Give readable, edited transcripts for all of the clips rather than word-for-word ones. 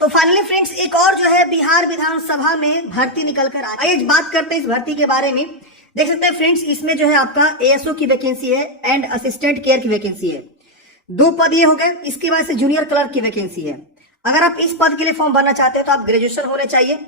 तो finally friends एक और जो है बिहार विधानसभा में भर्ती निकल कर आई। आइए बात करते हैं इस भर्ती के बारे में। देख सकते हैं फ्रेंड्स, इसमें जो है आपका एएसओ की वैकेंसी है एंड असिस्टेंट केयर की वैकेंसी है। 2 पद ये हो गए। इसके बाद से जूनियर क्लर्क की वैकेंसी है। अगर आप इस पद के लिए फॉर्म भरना चाहते हैं तो आप ग्रेजुएशन होने चाहिए,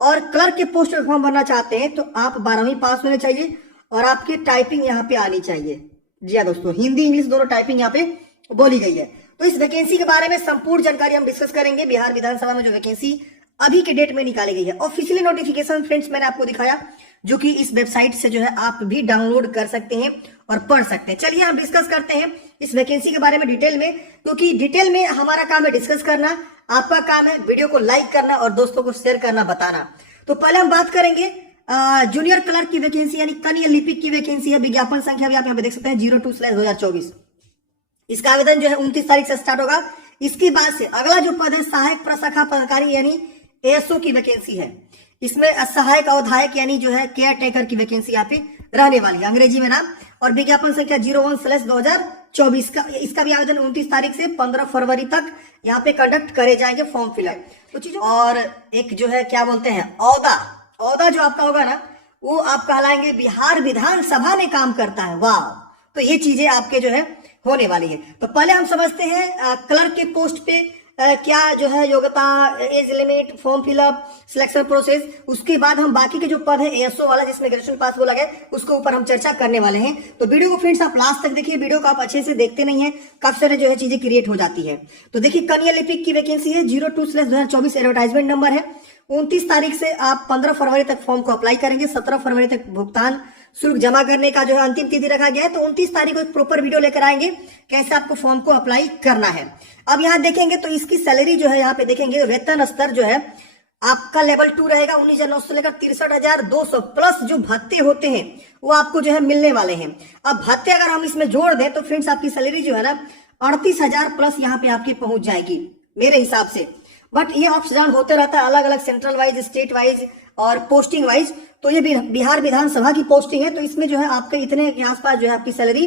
और क्लर्क के पोस्ट पर फॉर्म भरना चाहते हैं तो आप 12वीं पास होने चाहिए और आपकी टाइपिंग यहाँ पे आनी चाहिए। जी हाँ दोस्तों, हिंदी इंग्लिश दोनों टाइपिंग यहाँ पे बोली गई है। तो इस वैकेंसी के बारे में संपूर्ण जानकारी हम डिस्कस करेंगे। बिहार विधानसभा में जो वैकेंसी अभी के डेट में निकाली गई है, ऑफिशियली नोटिफिकेशन फ्रेंड्स मैंने आपको दिखाया, जो कि इस वेबसाइट से जो है आप भी डाउनलोड कर सकते हैं और पढ़ सकते हैं। चलिए हम डिस्कस करते हैं इस वैकेंसी के बारे में डिटेल में, क्योंकि डिटेल में हमारा काम है डिस्कस करना, आपका काम है वीडियो को लाइक करना और दोस्तों को शेयर करना, बताना। तो पहले हम बात करेंगे जूनियर क्लर्क की वैकेंसी यानी कनीय लिपिक की वैकेंसी है। विज्ञापन संख्या भी आप यहाँ पे देख सकते हैं 02/2024। इसका आवेदन जो है 29 तारीख से स्टार्ट होगा। इसके बाद से अगला जो पद है सहायक प्रशाखा पदाधिकारी यानी एएसओ की वैकेंसी है। इसमें सहायक अवधायक यानी जो है केयर टेकर की वैकेंसी यहाँ पे रहने वाली है, अंग्रेजी में नाम। और विज्ञापन संख्या 01/2024 का। इसका भी आवेदन 29 तारीख से 15 फरवरी तक यहाँ पे कंडक्ट करे जाएंगे फॉर्म फिलअप। तो चीजों और एक जो है क्या बोलते हैं औदा जो आपका होगा ना, वो आप कहलाएंगे बिहार विधानसभा में काम करता है। वाह, तो ये चीजें आपके जो है होने वाली है। तो पहले हम समझते हैं क्लर्क के पोस्ट पे क्या जो है योग्यता, age limit, form fill up, selection process. उसके बाद हम बाकी के जो पद है एएसओ वाला जिसमें ग्रेजुएशन पास बोला गया, उसके ऊपर हम चर्चा करने वाले हैं। तो वीडियो को फ्रेंड्स आप लास्ट तक देखिए। वीडियो को आप अच्छे से देखते नहीं है, काफी सारे जो है चीजें क्रिएट हो जाती है। तो देखिए कनीय लिपिक की वैकेंसी है 02/2024 एडवर्टाइजमेंट नंबर है। 29 तारीख से आप 15 फरवरी तक फॉर्म को अप्लाई करेंगे। 17 फरवरी तक भुगतान शुल्क जमा करने का जो है अंतिम तिथि रखा गया है। तो 29 तारीख को एक प्रॉपर वीडियो लेकर आएंगे कैसे आपको फॉर्म को अप्लाई करना है। अब यहाँ देखेंगे तो इसकी सैलरी जो है यहाँ पे देखेंगे, वेतन स्तर जो है आपका लेवल 2 रहेगा। 19,900 से लेकर 63,200 प्लस जो भत्ते होते हैं वो आपको जो है मिलने वाले हैं। अब भत्ते अगर हम इसमें जोड़ दें तो फ्रेंड्स आपकी सैलरी जो है ना 38,000 प्लस यहाँ पे आपकी पहुंच जाएगी मेरे हिसाब से। बट ये अप्स डाउन होते रहता है, अलग अलग सेंट्रल वाइज, स्टेट वाइज और पोस्टिंग वाइज। तो ये बिहार विधानसभा की पोस्टिंग है, तो इसमें जो है आपके इतने के आसपास जो है आपकी सैलरी,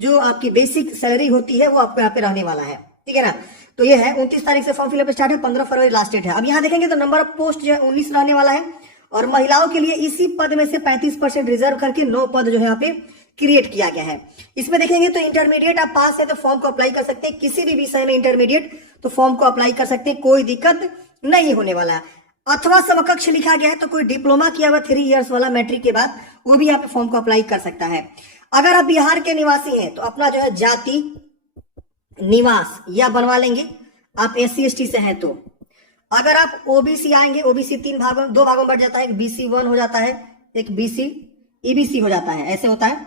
जो आपकी बेसिक सैलरी होती है वो आपको यहाँ पे रहने वाला है। ठीक है ना। तो ये है 29 तारीख से फॉर्म फिलअप स्टार्ट है, 15 फरवरी लास्ट डेट है। अब यहाँ देखेंगे तो नंबर ऑफ पोस्ट जो है 19 रहने वाला है, और महिलाओं के लिए इसी पद में से 35% रिजर्व करके 9 पद जो है यहाँ पे क्रिएट किया गया है। इसमें देखेंगे तो इंटरमीडिएट आप पास है तो फॉर्म को अप्लाई कर सकते हैं, किसी भी विषय में इंटरमीडिएट तो फॉर्म को अप्लाई कर सकते हैं, कोई दिक्कत नहीं होने वाला है। अथवा समकक्ष लिखा गया है तो कोई डिप्लोमा किया हुआ 3 इयर्स वाला मैट्रिक के बाद वो भी यहाँ पे फॉर्म को अप्लाई कर सकता है। अगर आप बिहार के निवासी हैं तो अपना जो है जाति निवास या बनवा लेंगे, आप SC ST से हैं तो। अगर आप ओबीसी आएंगे, ओबीसी 2 भागों में बढ़ जाता है, एक BC 1 हो जाता है, एक BC EBC हो जाता है, ऐसे होता है।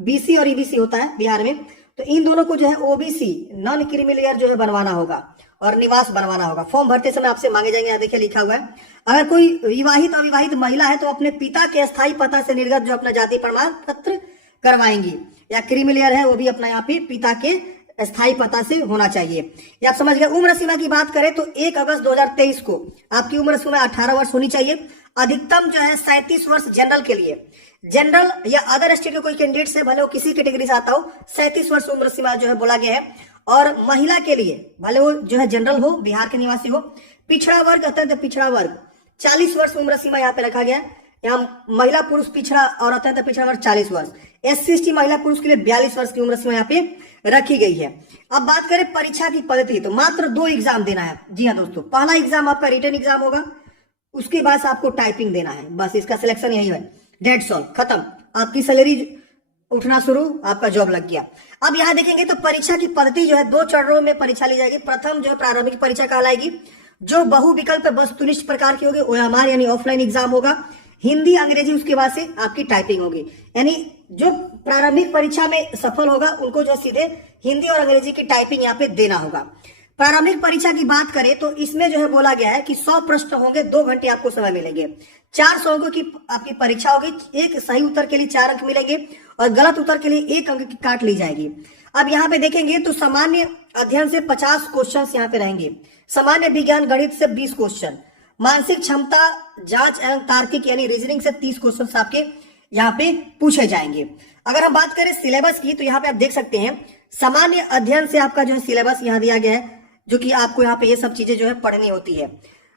BC और EBC होता है बिहार में। तो इन दोनों को जो है OBC नॉन क्रीमिलियर जो है बनवाना होगा और निवास बनवाना होगा। फॉर्म भरते समय आपसे मांगे जाएंगे, यहाँ देखिए लिखा हुआ है। अगर कोई विवाहित अविवाहित महिला है तो अपने पिता के स्थायी पता से निर्गत जो अपना जाति प्रमाण पत्र करवाएंगी, या क्रीमिलियर है वो भी अपना यहाँ पे पिता के स्थायी पता से होना चाहिए। ये आप समझ गए। उम्र सीमा की बात करें तो 1 अगस्त 2023 को आपकी उम्र सीमा 18 वर्ष होनी चाहिए। अधिकतम जो है 37 वर्ष जनरल के लिए, जनरल या अदर स्टेट के कोई कैंडिडेट से भले वो किसी कैटेगरी से आता हो, 37 वर्ष उम्र सीमा जो है बोला गया है। और महिला के लिए भले वो जो है जनरल हो, बिहार के निवासी हो, पिछड़ा वर्ग अत्यंत पिछड़ा वर्ग 40 वर्ष उम्र सीमा यहाँ पे रखा गया है। यहाँ महिला पुरुष पिछड़ा और अत्यंत पिछड़ा वर्ग 40 वर्ष। SC ST महिला पुरुष के लिए 42 वर्ष की उम्र सीमा यहाँ पे रखी गई है। अब बात करें परीक्षा की पद्धति, तो मात्र 2 एग्जाम देना है। जी हाँ दोस्तों, पहला एग्जाम आपका रिटन एग्जाम होगा, उसके बाद आपको टाइपिंग देना है, बस इसका सिलेक्शन यही है। डेट्स ऑल, खत्म। आपकी सैलरी उठना शुरू, आपका जॉब लग गया। अब यहाँ देखेंगे तो परीक्षा की पद्धति जो है 2 चरणों में परीक्षा ली जाएगी। प्रथम जो है प्रारंभिक परीक्षा कहलाएगी, जो बहुविकल्प वस्तुनिष्ठ प्रकार की होगी, OMR यानी ऑफलाइन एग्जाम होगा, हिंदी अंग्रेजी, उसके बाद से आपकी टाइपिंग होगी। यानी जो प्रारंभिक परीक्षा में सफल होगा उनको जो सीधे हिंदी और अंग्रेजी की टाइपिंग यहाँ पे देना होगा। प्रारंभिक परीक्षा की बात करें तो इसमें जो है बोला गया है कि 100 प्रश्न होंगे, 2 घंटे आपको समय मिलेंगे। 400 अंकों की आपकी परीक्षा होगी, एक सही उत्तर के लिए 4 अंक मिलेंगे और गलत उत्तर के लिए 1 अंक की काट ली जाएगी। अब यहाँ पे देखेंगे तो सामान्य अध्ययन से 50 क्वेश्चन यहाँ पे रहेंगे, सामान्य विज्ञान गणित से 20 क्वेश्चन, मानसिक क्षमता जांच एवं तार्किक यानी रीजनिंग से 30 क्वेश्चन आपके यहाँ पे पूछे जाएंगे। अगर हम बात करें सिलेबस की तो यहाँ पे आप देख सकते हैं सामान्य अध्ययन से आपका जो है सिलेबस यहाँ दिया गया है जो कि आपको यहाँ पे ये सब चीजें जो है पढ़नी होती है।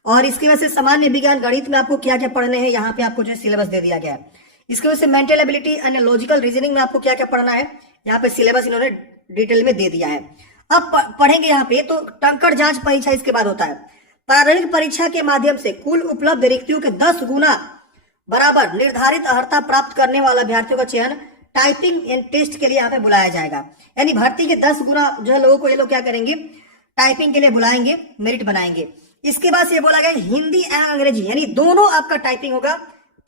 और इसकी वजह से सामान्य विज्ञान गणित में आपको क्या क्या पढ़ने हैं, यहाँ पे आपको जो है सिलेबस दे दिया गया है। इसकी वजह से mental ability and logical reasoning में आपको क्या क्या पढ़ना है, यहाँ पे सिलेबस इन्होंने डिटेल में दे दिया है। अब पढ़ेंगे यहाँ पे, तो टंकण जांच परीक्षा इसके बाद होता है। प्रारंभिक परीक्षा के माध्यम से कुल उपलब्ध रिक्तियों के 10 गुना बराबर निर्धारित अर्हता प्राप्त करने वाला अभ्यर्थियों का चयन टाइपिंग एंड टेस्ट के लिए यहाँ पे बुलाया जाएगा। यानी भर्ती के 10 गुना जो है लोगों को ये लोग क्या करेंगे, टाइपिंग के लिए बुलाएंगे, मेरिट बनाएंगे। इसके बाद ये बोला गया हिंदी एवं अंग्रेजी, यानी दोनों आपका टाइपिंग होगा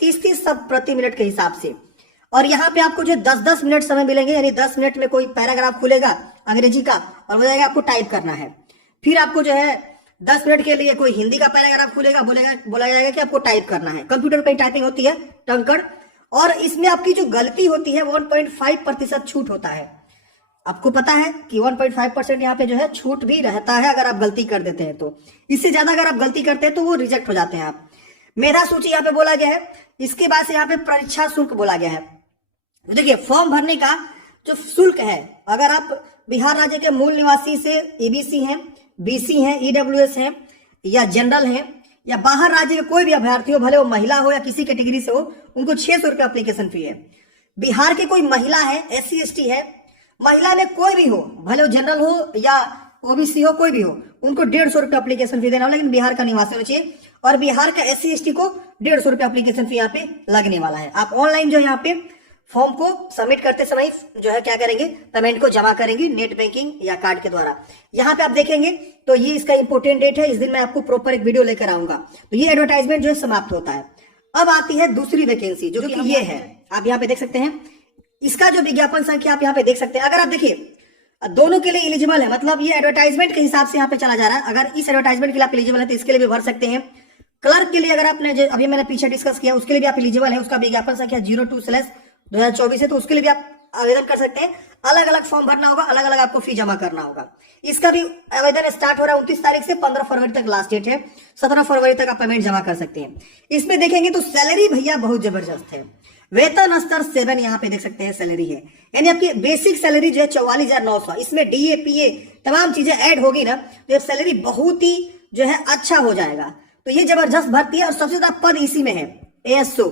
30-30 शब्द प्रति मिनट के हिसाब से। और यहाँ पे आपको जो 10-10 मिनट समय मिलेंगे, यानी 10 मिनट में कोई पैराग्राफ खुलेगा अंग्रेजी का और बोलेगा आपको टाइप करना है। फिर आपको जो है 10 मिनट के लिए कोई हिंदी का पैराग्राफ खुलेगा, बोला जाएगा कि आपको टाइप करना है। कंप्यूटर पे टाइपिंग होती है टंकण, और इसमें आपकी जो गलती होती है 1.5% छूट होता है। आपको पता है कि 1.5% यहाँ पे जो है छूट भी रहता है अगर आप गलती कर देते हैं तो। इससे ज्यादा अगर आप गलती करते हैं तो वो रिजेक्ट हो जाते हैं आप। मेधा सूची यहाँ पे बोला गया है। इसके बाद से यहाँ पे परीक्षा शुल्क बोला गया है। देखिए फॉर्म भरने का जो शुल्क है, अगर आप बिहार राज्य के मूल निवासी से एबीसी हैं, बीसी हैं, ईडब्ल्यूएस हैं या जनरल हैं, या बाहर राज्य के कोई भी अभ्यर्थी हो, भले वो महिला हो या किसी कैटेगरी से हो, उनको 600 रुपये एप्लीकेशन फी है। बिहार के कोई महिला है, SC ST है, महिला में कोई भी हो, भले वो जनरल हो या ओबीसी हो, कोई भी हो, उनको 150 रुपये एप्लीकेशन फी देना हो, लेकिन बिहार का निवासी होना चाहिए। और बिहार का SC ST को 150 रुपये एप्लीकेशन फी यहाँ पे लगने वाला है। आप ऑनलाइन जो यहाँ पे फॉर्म को सबमिट करते समय जो है क्या करेंगे, पेमेंट को जमा करेंगे नेट बैंकिंग या कार्ड के द्वारा। यहाँ पे आप देखेंगे तो ये इसका इंपोर्टेंट डेट है, इस दिन मैं आपको प्रॉपर एक वीडियो लेकर आऊंगा। तो ये एडवर्टाइजमेंट जो है समाप्त होता है। अब आती है दूसरी वैकेंसी, जो कि ये है, आप यहाँ पे देख सकते हैं। इसका जो विज्ञापन संख्या आप यहाँ पे देख सकते हैं। अगर आप देखिए दोनों के लिए एलिजिबल है, मतलब ये एडवर्टाइजमेंट के हिसाब से यहाँ पे चला जा रहा है। अगर इस एडवर्टाइजमेंट के लिए आप एलिजिबल है तो इसके लिए भी भर सकते हैं। क्लर्क के लिए अगर आपने जो अभी मैंने पीछे डिस्कस किया उसके लिए भी आप एलिजिबल है, उसका विज्ञापन संख्या 02/2024 है, तो उसके लिए भी आप आवेदन कर सकते हैं। अलग अलग फॉर्म भरना होगा, अलग अलग आपको फी जमा करना होगा। इसका भी आवेदन स्टार्ट हो रहा है 29 तारीख से, 15 फरवरी तक लास्ट डेट है। 17 फरवरी तक आप पेमेंट जमा कर सकते हैं। इसमें देखेंगे तो सैलरी भैया बहुत जबरदस्त है। वेतन स्तर 7 यहाँ पे देख सकते हैं सैलरी है, यानी आपकी बेसिक सैलरी जो है 44,900। इसमें DA PA तमाम चीजें ऐड होगी ना, तो ये सैलरी बहुत ही जो है अच्छा हो जाएगा। तो ये जबरदस्त भर्ती है। और सबसे ज्यादा पद इसी में है, ASO,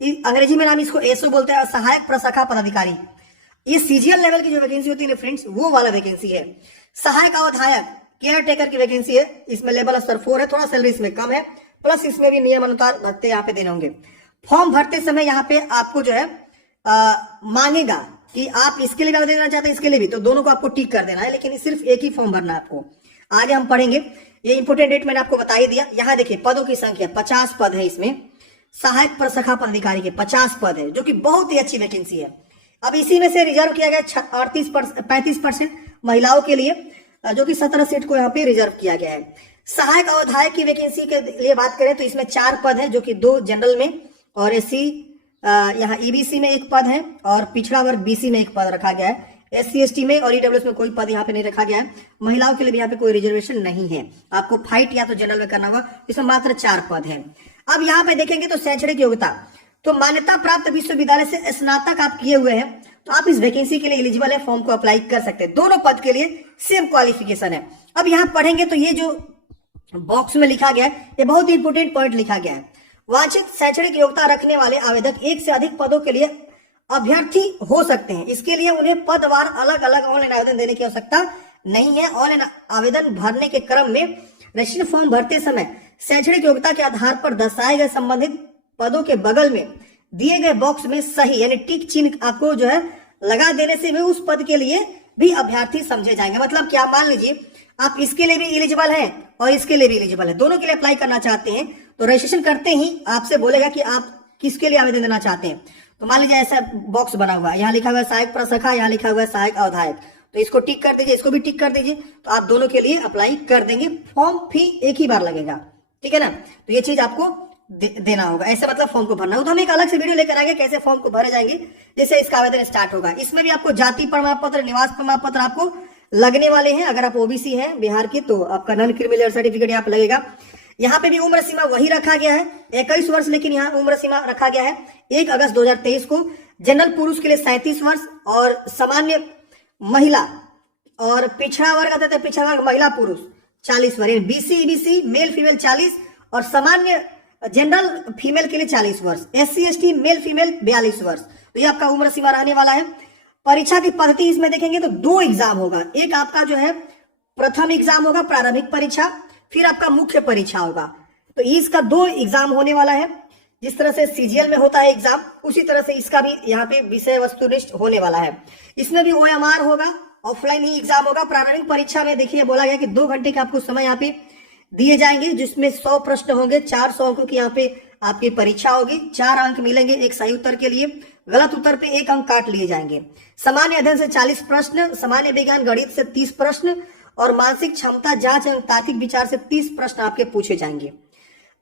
अंग्रेजी में नाम इसको ASO बोलते हैं, सहायक प्रशाखा पदाधिकारी। ये CGL लेवल की जो वैकेंसी होती है फ्रेंड्स, वो वाला वैकेंसी है। सहायक अवधायक केयर टेकर की वैकेंसी है, इसमें लेवल स्तर 4 है, थोड़ा सैलरी इसमें कम है, प्लस इसमें भी नियम अनुसार भत्ते यहाँ पे देने होंगे। फॉर्म भरते समय यहाँ पे आपको जो है मांगेगा कि आप इसके लिए भी आवेदन देना चाहते हैं, इसके लिए भी, तो दोनों को आपको टिक कर देना है, लेकिन सिर्फ एक ही फॉर्म भरना है आपको। आगे हम पढ़ेंगे। ये इंपोर्टेंट डेट मैंने आपको बता ही दिया। यहाँ देखिए पदों की संख्या 50 पद है इसमें। सहायक प्रशाखा पदाधिकारी के 50 पद है, जो कि बहुत ही अच्छी वैकेंसी है। अब इसी में से रिजर्व किया गया 35% महिलाओं के लिए, जो कि 17 सीट को यहाँ पे रिजर्व किया गया है। सहायक अवधायक की वैकेंसी के लिए बात करें तो इसमें 4 पद है, जो कि 2 जनरल में और SC यहाँ EBC में 1 पद है, और पिछड़ा वर्ग BC में 1 पद रखा गया है। SC ST में और EWS में कोई पद यहाँ पे नहीं रखा गया है। महिलाओं के लिए भी यहाँ पे कोई रिजर्वेशन नहीं है। आपको फाइट या तो जनरल में करना होगा, इसमें मात्र 4 पद है। अब यहाँ पे देखेंगे तो शैक्षणिक योग्यता, तो मान्यता प्राप्त विश्वविद्यालय से स्नातक आप किए हुए हैं तो आप इस वैकेंसी के लिए एलिजिबल है, फॉर्म को अप्लाई कर सकते हैं। दोनों पद के लिए सेम क्वालिफिकेशन है। अब यहाँ पढ़ेंगे तो ये जो बॉक्स में लिखा गया है, ये बहुत इंपोर्टेंट पॉइंट लिखा गया है। वांछित शैक्षणिक योग्यता रखने वाले आवेदक 1 से अधिक पदों के लिए अभ्यर्थी हो सकते हैं। इसके लिए उन्हें पदवार अलग अलग ऑनलाइन आवेदन देने की आवश्यकता नहीं है। ऑनलाइन आवेदन भरने के क्रम में रजिस्ट्रेशन फॉर्म भरते समय शैक्षणिक योग्यता के आधार पर दर्शाए गए संबंधित पदों के बगल में दिए गए बॉक्स में सही यानी टिक चिन्ह आपको जो है लगा देने से वे उस पद के लिए भी अभ्यर्थी समझे जाएंगे। मतलब क्या, मान लीजिए आप इसके लिए भी एलिजिबल हैं और इसके लिए भी एलिजिबल है, दोनों के लिए अप्लाई करना चाहते हैं, तो रजिस्ट्रेशन करते ही आपसे बोलेगा कि आप किसके लिए आवेदन देना चाहते हैं। तो मान लीजिए ऐसा बॉक्स बना हुआ है, यहाँ लिखा हुआ है सहायक प्रशाखा, यहाँ लिखा हुआ है सहायक अवधायक, तो इसको टिक कर दीजिए, इसको भी टिक कर दीजिए, तो आप दोनों के लिए अप्लाई कर देंगे। फॉर्म फी एक ही बार लगेगा, ठीक है ना। तो ये चीज आपको देना होगा, ऐसे मतलब फॉर्म को भरना होगा। तो हम एक अलग से वीडियो लेकर आएंगे कैसे फॉर्म को भरे जाएंगे, जैसे इसका आवेदन स्टार्ट होगा। इसमें भी आपको जाति प्रमाण पत्र, निवास प्रमाण पत्र आपको लगने वाले हैं। अगर आप ओबीसी हैं बिहार के तो आपका नॉन क्रिमिनल सर्टिफिकेट यहाँ पे लगेगा। यहाँ पे भी उम्र सीमा वही रखा गया है 21 वर्ष, लेकिन यहाँ उम्र सीमा रखा गया है 1 अगस्त 2023 को। जनरल पुरुष के लिए 37 वर्ष और सामान्य महिला और पिछड़ा वर्ग आता है, पिछड़ा वर्ग महिला पुरुष 40 वर्ष, बीसी ईबीसी मेल फीमेल 40 और सामान्य जनरल फीमेल के लिए 40 वर्ष, एससी एसटी मेल फीमेल 42 वर्ष। तो ये आपका उम्र सीमा रहने वाला है। परीक्षा की पद्धति इसमें देखेंगे तो 2 एग्जाम होगा। एक आपका जो है प्रथम एग्जाम होगा प्रारंभिक परीक्षा, फिर आपका मुख्य परीक्षा होगा। तो इसका 2 एग्जाम होने वाला है। जिस तरह से सीजीएल में होता है एग्जाम, उसी तरह से इसका भी यहाँ पे विषय वस्तुनिष्ठ होने वाला है। इसमें भी ओएमआर होगा, ऑफलाइन ही एग्जाम होगा। प्रारंभिक परीक्षा में देखिए बोला गया कि 2 घंटे के आपको समय यहाँ पे दिए जाएंगे, जिसमें 100 प्रश्न होंगे, 400 अंकों की यहाँ पे आपकी परीक्षा होगी। 4 अंक मिलेंगे एक सही उत्तर के लिए, गलत उत्तर पे 1 अंक काट लिए जाएंगे। सामान्य अध्ययन से 40 प्रश्न, सामान्य विज्ञान गणित से 30 प्रश्न और मानसिक क्षमता जांच एवं तार्किक विचार से 30 प्रश्न आपके पूछे जाएंगे।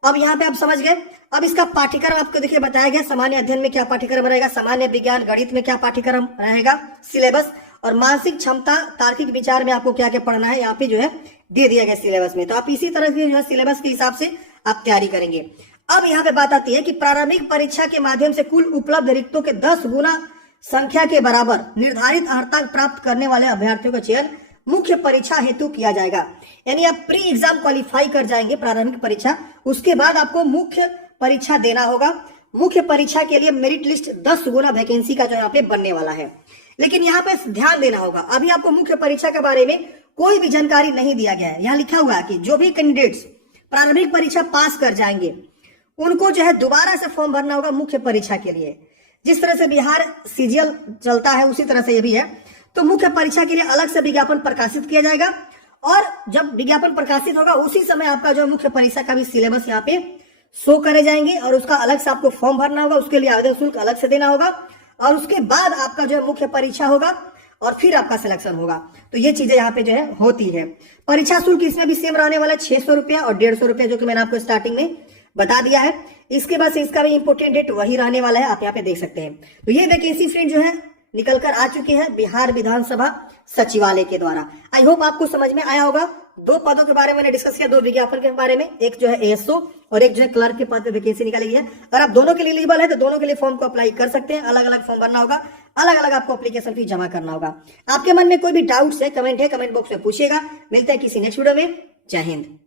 अब यहाँ पे आप समझ गए। अब इसका पाठ्यक्रम आपको देखिए बताया गया, सामान्य अध्ययन में क्या पाठ्यक्रम रहेगा, सामान्य विज्ञान गणित में क्या पाठ्यक्रम रहेगा, सिलेबस, और मानसिक क्षमता तार्किक विचार में आपको क्या क्या पढ़ना है यहाँ पे जो है दे दिया गया सिलेबस में। तो आप इसी तरह से जो है सिलेबस के हिसाब से आप तैयारी करेंगे। अब यहाँ पे बात आती है कि प्रारंभिक परीक्षा के माध्यम से कुल उपलब्ध रिक्तों के 10 गुना संख्या के बराबर निर्धारित अर्हता प्राप्त करने वाले अभ्यर्थियों का चयन मुख्य परीक्षा हेतु किया जाएगा। यानी आप प्री एग्जाम क्वालिफाई कर जाएंगे प्रारंभिक परीक्षा, उसके बाद आपको मुख्य परीक्षा देना होगा। मुख्य परीक्षा के लिए मेरिट लिस्ट 10 गुना वैकेंसी का जो यहाँ पे बनने वाला है। लेकिन यहाँ पे ध्यान देना होगा, अभी आपको मुख्य परीक्षा के बारे में कोई भी जानकारी नहीं दिया गया है। यहाँ लिखा हुआ है कि जो भी कैंडिडेट्स प्रारंभिक परीक्षा पास कर जाएंगे उनको जो है दोबारा से फॉर्म भरना होगा मुख्य परीक्षा के लिए। जिस तरह से बिहार सीजीएल चलता है उसी तरह से ये भी है। तो मुख्य परीक्षा के लिए अलग से विज्ञापन प्रकाशित किया जाएगा, और जब विज्ञापन प्रकाशित होगा उसी समय आपका जो मुख्य परीक्षा का भी सिलेबस यहाँ पे शो करे जाएंगे, और उसका अलग से आपको फॉर्म भरना होगा, उसके लिए आवेदन शुल्क अलग से देना होगा, और उसके बाद आपका जो है मुख्य परीक्षा होगा और फिर आपका सिलेक्शन होगा। तो ये चीजें यहाँ पे जो है होती है। परीक्षा शुल्क इसमें भी सेम रहने वाला है, 600 रुपया और 150 रुपया, जो कि मैंने आपको स्टार्टिंग में बता दिया है। इसके बाद से इसका भी इंपोर्टेंट डेट वही रहने वाला है, आप यहाँ पे देख सकते हैं। तो ये वैकेंसी फ्रेंड जो है निकल कर आ चुकी है बिहार विधानसभा सचिवालय के द्वारा। आई होप आपको समझ में आया होगा। 2 पदों के बारे में मैंने डिस्कस किया, 2 विज्ञापन के बारे में, एक जो है एएसओ और एक जो है क्लर्क के पद पे वैकेंसी निकाली गई है। अगर आप दोनों के लिए एलिजिबल है तो दोनों के लिए फॉर्म को अप्लाई कर सकते हैं। अलग अलग फॉर्म भरना होगा, अलग अलग आपको एप्लीकेशन फीस जमा करना होगा। आपके मन में कोई भी डाउट्स है, कमेंट बॉक्स में पूछिएगा। मिलते हैं किसी नेक्स्ट वीडियो में। जय हिंद।